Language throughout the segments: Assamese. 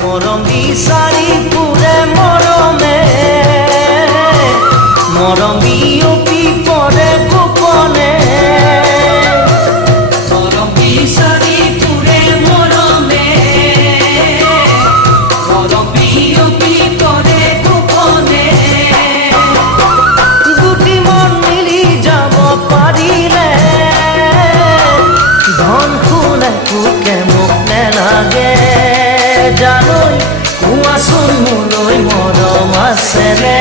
মৰম বিচাৰি ফুৰে মৰমে মৰম বিয়পি পৰে গোপনে মৰম বিচাৰি ফুৰে মৰমে মৰম বিয়পি পৰে গোপনে দুটি মন মিলি যাব পাৰিলে ধন শুনে পোকে মোক নেলাগে জানৈ কোৱাচোন মোলৈ মৰম আছেনে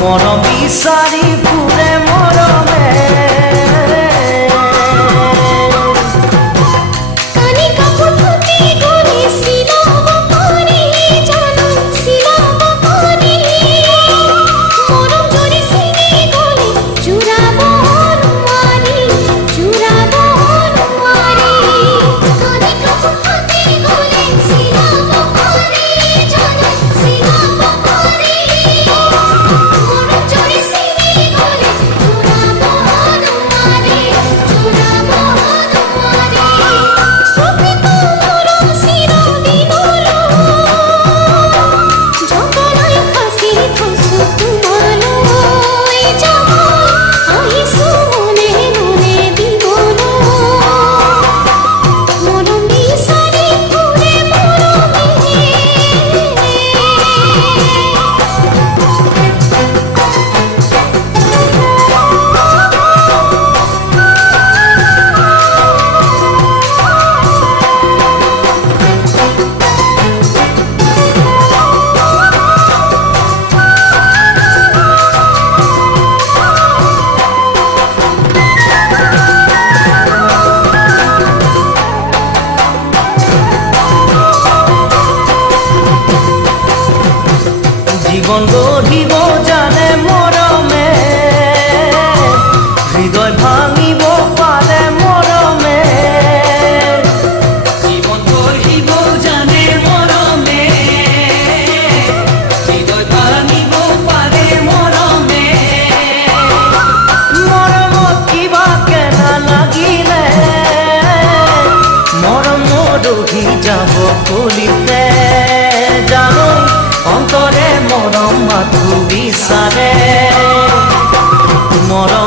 মৰম বিচাৰি ফুৰে মৰমে জীবন গঢ়িব জানে মৰমে হৃদয় ভাঙিব পাৰে মৰমে জীৱন গঢ়িব জানে মৰমে হৃদয় ভাঙিব পাৰে মৰমে মৰমত কিবা কেনা লাগিলে মৰম নৰহি যাব কলিতে জানৈ অন্তৰে মৰম মাথো বিচাৰে মৰম